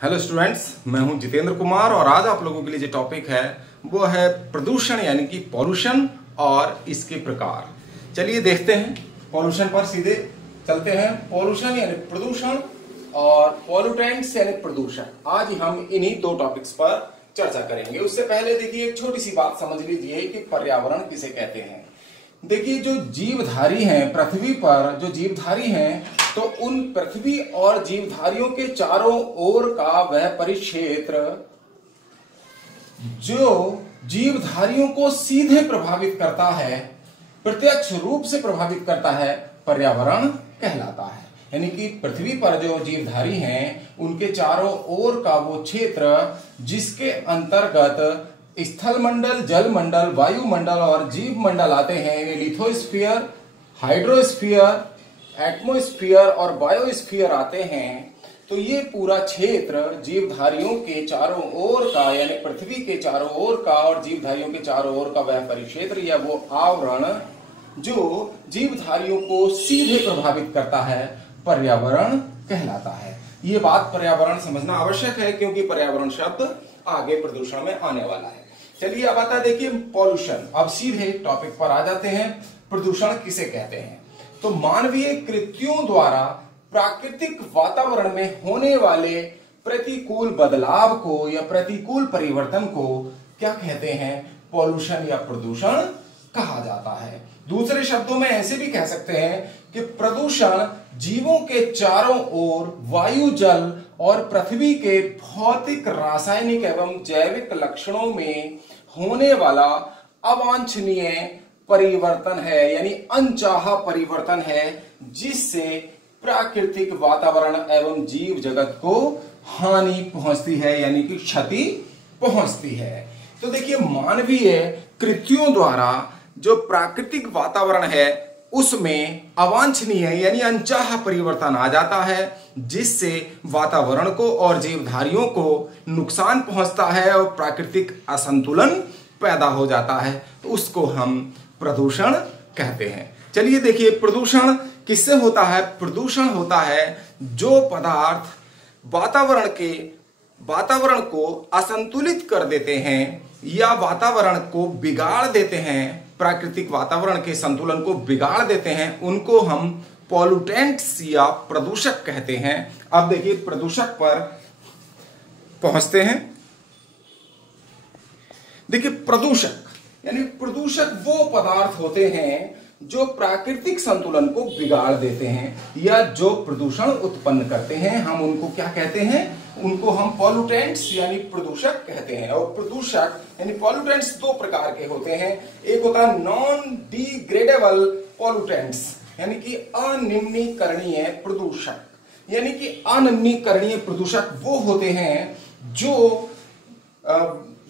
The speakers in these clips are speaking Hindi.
हेलो स्टूडेंट्स, मैं हूं जितेंद्र कुमार और आज आप लोगों के लिए जो टॉपिक है वो है प्रदूषण यानी कि पॉल्यूशन और इसके प्रकार। चलिए देखते हैं, पॉल्यूशन पर सीधे चलते हैं। पॉल्यूशन यानी प्रदूषण और पॉल्यूटेंट्स यानी प्रदूषण। आज हम इन्हीं दो टॉपिक्स पर चर्चा करेंगे। उससे पहले देखिए एक छोटी सी बात समझ लीजिए कि पर्यावरण किसे कहते हैं। देखिए जो जीवधारी हैं, पृथ्वी पर जो जीवधारी हैं, तो उन पृथ्वी और जीवधारियों के चारों ओर का वह परिक्षेत्र जो जीवधारियों को सीधे प्रभावित करता है, प्रत्यक्ष रूप से प्रभावित करता है, पर्यावरण कहलाता है। यानी कि पृथ्वी पर जो जीवधारी हैं उनके चारों ओर का वो क्षेत्र जिसके अंतर्गत स्थल मंडल, जल मंडल, वायुमंडल और जीव मंडल आते हैं। लिथोस्फीयर, हाइड्रोस्फीयर, एटमोस्फीयर और बायोस्फीयर आते हैं। तो ये पूरा क्षेत्र जीवधारियों के चारों ओर का यानी पृथ्वी के चारों ओर का और जीवधारियों के चारों ओर का वह परिक्षेत्र या वो आवरण जो जीवधारियों को सीधे प्रभावित करता है, पर्यावरण कहलाता है। ये बात पर्यावरण समझना आवश्यक है क्योंकि पर्यावरण शब्द आगे प्रदूषण में आने वाला है। चलिए अब आता है देखिए पॉल्यूशन। अब सीधे टॉपिक पर आ जाते हैं, प्रदूषण किसे कहते हैं। तो मानवीय कृत्यों द्वारा प्राकृतिक वातावरण में होने वाले प्रतिकूल बदलाव को या प्रतिकूल परिवर्तन को क्या कहते हैं? पॉल्यूशन या प्रदूषण कहा जाता है। दूसरे शब्दों में ऐसे भी कह सकते हैं कि प्रदूषण जीवों के चारों ओर वायु, जल और पृथ्वी के भौतिक, रासायनिक एवं जैविक लक्षणों में होने वाला अवांछनीय परिवर्तन है, यानी अनचाहा परिवर्तन है, जिससे प्राकृतिक वातावरण एवं जीव जगत को हानि पहुंचती है, यानी कि क्षति पहुंचती है। तो देखिए मानवीय कृत्यों द्वारा जो प्राकृतिक वातावरण है उसमें अवांछनीय यानी अनचाहा परिवर्तन आ जाता है, जिससे वातावरण को और जीवधारियों को नुकसान पहुंचता है और प्राकृतिक असंतुलन पैदा हो जाता है। तो उसको हम प्रदूषण कहते हैं। चलिए देखिए प्रदूषण किससे होता है? प्रदूषण होता है जो पदार्थ वातावरण को असंतुलित कर देते हैं या वातावरण को बिगाड़ देते हैं, प्राकृतिक वातावरण के संतुलन को बिगाड़ देते हैं, उनको हम पॉल्यूटेंट्स या प्रदूषक कहते हैं। अब देखिए प्रदूषक पर पहुंचते हैं। देखिए प्रदूषक यानी प्रदूषक वो पदार्थ होते हैं जो प्राकृतिक संतुलन को बिगाड़ देते हैं या जो प्रदूषण उत्पन्न करते हैं। हम उनको क्या कहते हैं? उनको हम पॉल्यूटेंट्स यानी प्रदूषक कहते हैं। और प्रदूषक यानी पॉल्यूटेंट्स दो प्रकार के होते हैं। एक होता है नॉन डिग्रेडेबल पॉल्यूटेंट्स यानी कि अनिम्नीकरणीय प्रदूषक। यानी कि अनिम्नीकरणीय प्रदूषक वो होते हैं जो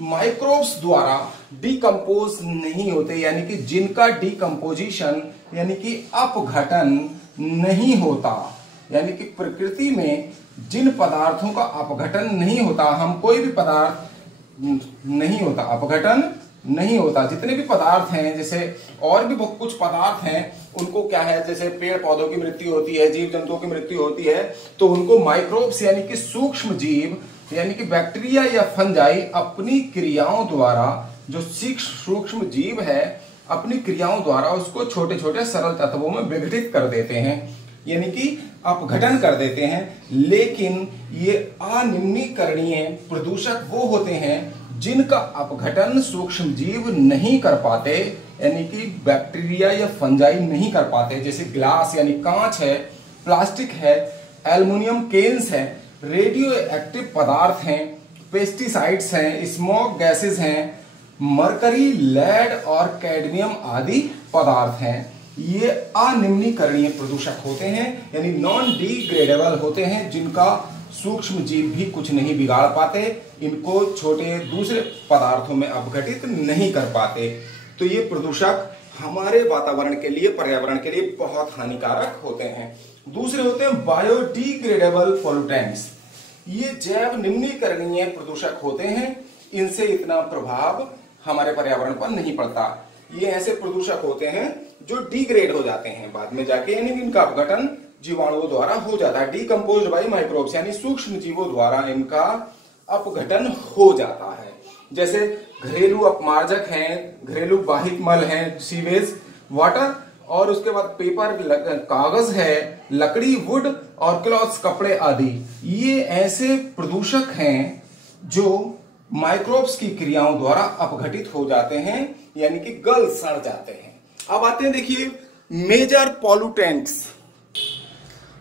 माइक्रोब्स द्वारा डिकम्पोज नहीं होते, यानी कि जिनका डिकम्पोजिशन यानी कि अपघटन नहीं होता। यानी कि प्रकृति में जिन पदार्थों का अपघटन नहीं होता, हम कोई भी पदार्थ नहीं होता, अपघटन नहीं होता। जितने भी पदार्थ हैं, जैसे और भी बहुत कुछ पदार्थ हैं, उनको क्या है, जैसे पेड़ पौधों की मृत्यु होती है, जीव जंतुओं की मृत्यु होती है, तो उनको माइक्रोब्स यानी कि सूक्ष्म जीव यानी कि बैक्टीरिया या फंजाई अपनी क्रियाओं द्वारा, जो सूक्ष्म जीव है, अपनी क्रियाओं द्वारा उसको छोटे छोटे सरल तत्वों में विघटित कर देते हैं, यानी कि अपघटन कर देते हैं। लेकिन ये अनिम्नीकरणीय प्रदूषक वो होते हैं जिनका अपघटन सूक्ष्म जीव नहीं कर पाते, यानी कि बैक्टीरिया या फंजाई नहीं कर पाते। जैसे ग्लास यानी कांच है, प्लास्टिक है, एल्युमिनियम केन्स है, रेडियो एक्टिव पदार्थ हैं, पेस्टिसाइड्स हैं, स्मोक गैसेस हैं, मरकरी, लेड और कैडमियम आदि पदार्थ हैं। ये अनिम्नीकरणीय प्रदूषक होते हैं, यानी नॉन डिग्रेडेबल होते हैं, जिनका सूक्ष्म जीव भी कुछ नहीं बिगाड़ पाते, इनको छोटे दूसरे पदार्थों में अपघटित नहीं कर पाते। तो ये प्रदूषक हमारे वातावरण के लिए, पर्यावरण के लिए बहुत हानिकारक होते हैं। दूसरे होते हैं बायोडिग्रेडेबल पॉल्यूटेंट्स। ये जैव निम्नीकरणीय प्रदूषक होते हैं, इनसे इतना प्रभाव हमारे पर्यावरण पर नहीं पड़ता। ये ऐसे प्रदूषक होते हैं जो डिग्रेड हो जाते हैं बाद में जाके, यानी कि इनका अपघटन जीवाणुओं द्वारा हो जाता है। डीकम्पोज्ड बाई माइक्रोब्स, यानी सूक्ष्म जीवों द्वारा इनका अपघटन हो जाता है। जैसे घरेलू अपमार्जक हैं, घरेलू वाहिक मल है, सीवेज वाटर, और उसके बाद पेपर कागज है, लकड़ी वुड और क्लॉथ्स कपड़े आदि। ये ऐसे प्रदूषक हैं जो माइक्रोब्स की क्रियाओं द्वारा अपघटित हो जाते हैं, यानी कि गल सड़ जाते हैं। अब आते हैं देखिए मेजर पॉल्यूटेंट्स।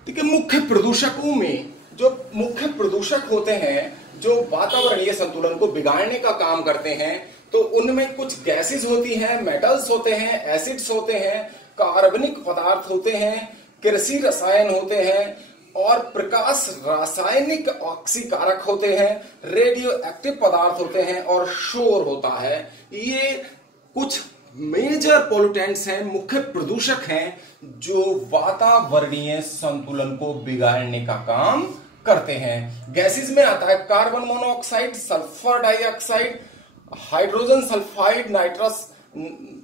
ठीक है, मुख्य प्रदूषकों में जो मुख्य प्रदूषक होते हैं जो वातावरणीय संतुलन को बिगाड़ने का काम करते हैं, तो उनमें कुछ गैसेस होती हैं, मेटल्स होते हैं, एसिड्स होते हैं, कार्बनिक पदार्थ होते हैं, कृषि रसायन होते हैं और प्रकाश रासायनिक ऑक्सीकारक होते हैं, रेडियो एक्टिव पदार्थ होते हैं और शोर होता है। ये कुछ मेजर पोल्यूटेंट्स हैं, मुख्य प्रदूषक हैं जो वातावरणीय संतुलन को बिगाड़ने का काम करते हैं। गैसेस में आता है carbon monoxide, sulphur dioxide, hydrogen sulphide,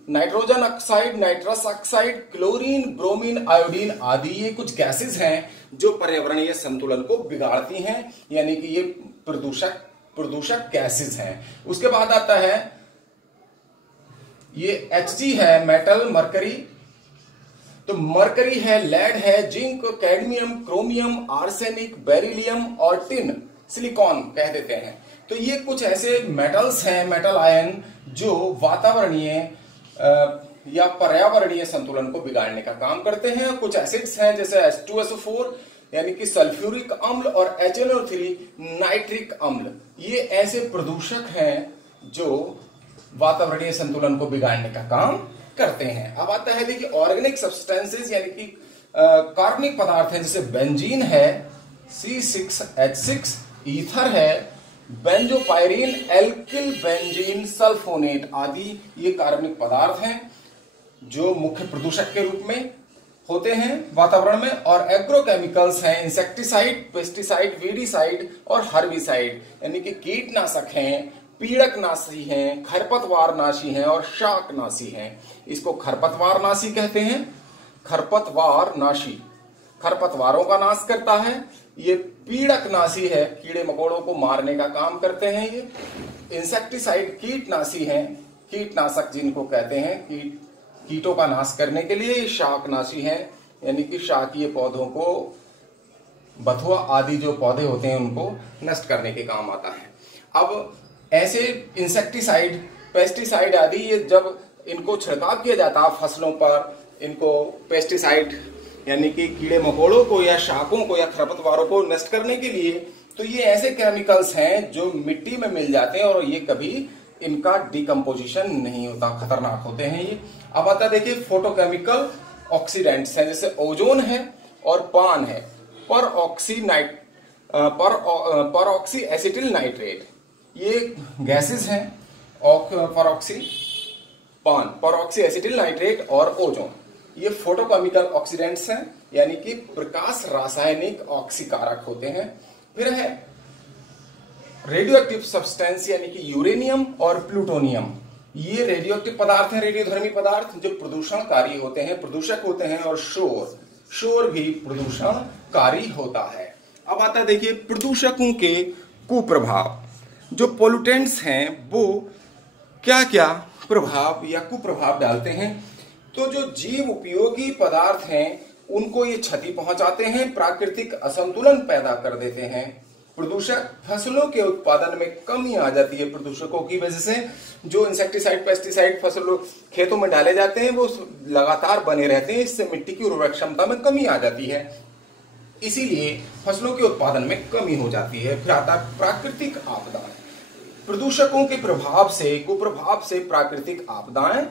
nitrogen oxide, nitrous oxide, chlorine, bromine, iodine आदि। ये कुछ गैसेस हैं जो पर्यावरणीय संतुलन को बिगाड़ती हैं, यानी कि ये प्रदूषक गैसेस हैं। उसके बाद आता है ये Hg है, मेटल, मरकरी। तो मरकरी है, लेड है, zinc, cadmium, chromium, arsenic, beryllium और टिन, सिलिकॉन कह देते हैं। तो ये कुछ ऐसे मेटल्स हैं, मेटल आयन, जो वातावरणीय या पर्यावरणीय संतुलन को बिगाड़ने का काम करते हैं। कुछ एसिड्स हैं जैसे H2SO4 यानी कि सल्फ्यूरिक अम्ल और HNO3 नाइट्रिक अम्ल। ये ऐसे प्रदूषक हैं जो वातावरणीय संतुलन को बिगाड़ने का काम करते हैं। अब आता है देखिए ऑर्गेनिक सब्सटेंसेस, यानी कि कार्बनिक पदार्थ हैं, जैसे बेंजीन है, C6H6, ईथर है, बेंजोपायरीन, एल्किल बेंजीन सल्फोनेट आदि। ये कार्बनिक पदार्थ हैं जो मुख्य प्रदूषक के रूप में होते हैं वातावरण में। और एग्रोकेमिकल्स हैं, इंसेक्टिसाइड, पेस्टिसाइड, वीडिसाइड और हर्बिसाइड, यानी कि कीटनाशक हैं, पीड़कनाशी हैं, खरपतवारनाशी हैं और शाकनाशी हैं। इसको खरपतवारनाशी कहते हैं। खरपतवारनाशी खरपतवारों का नाश करता है। ये पीड़कनाशी है, कीड़े मकोड़ों को मारने का काम करते हैं। ये इंसेक्टिसाइड कीटनाशी हैं, कीटनाशक जिनको कहते हैं कीटों का नाश करने के लिए। शाकनाशी हैं, यानी कि शाकीय पौधों को, बथुआ आदि जो पौधे होते हैं उनको नष्ट करने के काम आता है। अब ऐसे इंसेक्टिसाइड, पेस्टिसाइड आदि, ये जब इनको छिड़काव किया जाता है फसलों पर, इनको पेस्टिसाइड यानी कि कीड़े मकोड़ों को या शाकों को या खरपतवारों को नष्ट करने के लिए, तो ये ऐसे केमिकल्स हैं जो मिट्टी में मिल जाते हैं और ये कभी इनका डिकम्पोजिशन नहीं होता, खतरनाक होते हैं ये। अब आता देखिए फोटोकेमिकल ऑक्सीडेंट्स हैं, जैसे ओजोन है और पान है, परऑक्सी एसिटिल नाइट्रेट। ये गैसेस हैं, परऑक्सी एसिटिल नाइट्रेट और ओजोन। ये फोटोकेमिकल ऑक्सीडेंट्स हैं, यानी कि प्रकाश रासायनिक ऑक्सीकारक होते हैं। फिर है रेडियो एक्टिव सब्सटेंस, यानी कि यूरेनियम और प्लूटोनियम। ये रेडियो एक्टिव पदार्थ हैं, रेडियोधर्मी पदार्थ जो प्रदूषणकारी होते हैं, प्रदूषक होते हैं। और शोर भी प्रदूषणकारी होता है। अब आता है देखिए प्रदूषकों के कुप्रभाव। जो पोल्यूटेंट्स हैं वो क्या क्या प्रभाव या कुप्रभाव डालते हैं। तो जो जीव उपयोगी पदार्थ हैं उनको ये क्षति पहुंचाते हैं, प्राकृतिक असंतुलन पैदा कर देते हैं। प्रदूषक, फसलों के उत्पादन में कमी आ जाती है प्रदूषकों की वजह से। जो इंसेक्टिसाइड, पेस्टिसाइड फसलों खेतों में डाले जाते हैं वो लगातार बने रहते हैं, इससे मिट्टी की उर्वरक क्षमता में कमी आ जाती है, इसीलिए फसलों के उत्पादन में कमी हो जाती है। फिर आता है प्राकृतिक आपदाएं। प्रदूषकों के प्रभाव से, कुप्रभाव से प्राकृतिक आपदाएं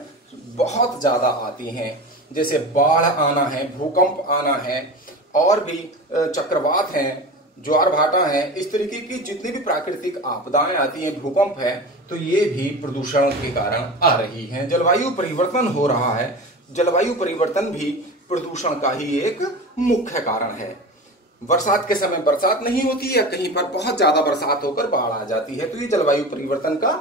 बहुत ज्यादा आती हैं, जैसे बाढ़ आना है, भूकंप आना है, और भी चक्रवात हैं, ज्वार भाटा है। इस तरीके की जितनी भी प्राकृतिक आपदाएं आती हैं, भूकंप है, तो ये भी प्रदूषण के कारण आ रही हैं। जलवायु परिवर्तन हो रहा है, जलवायु परिवर्तन भी प्रदूषण का ही एक मुख्य कारण है। बरसात के समय बरसात नहीं होती है, कहीं पर बहुत ज्यादा बरसात होकर बाढ़ आ जाती है, तो ये जलवायु परिवर्तन का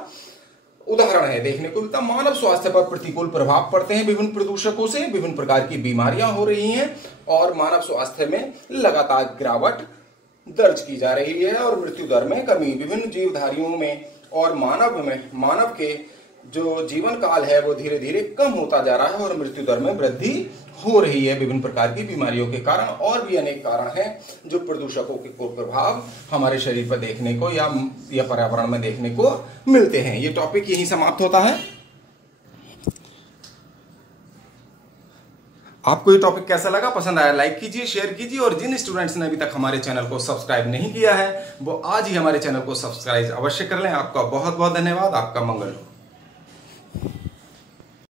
उदाहरण है देखने को मिलता, मानव स्वास्थ्य पर प्रतिकूल प्रभाव पड़ते हैं विभिन्न प्रदूषकों से, विभिन्न प्रकार की बीमारियां हो रही हैं और मानव स्वास्थ्य में लगातार गिरावट दर्ज की जा रही है और मृत्यु दर में कमी, विभिन्न जीवधारियों में और मानव के जो जीवन काल है वो धीरे धीरे कम होता जा रहा है और मृत्यु दर में वृद्धि हो रही है विभिन्न प्रकार की बीमारियों के कारण। और भी अनेक कारण हैं जो प्रदूषकों के कुप्रभाव हमारे शरीर पर देखने को या पर्यावरण में देखने को मिलते हैं। ये टॉपिक यहीं समाप्त होता है। आपको ये टॉपिक कैसा लगा, पसंद आया, लाइक कीजिए, शेयर कीजिए और जिन स्टूडेंट्स ने अभी तक हमारे चैनल को सब्सक्राइब नहीं किया है वो आज ही हमारे चैनल को सब्सक्राइब अवश्य कर लें। आपका बहुत बहुत धन्यवाद। आपका मंगल हो।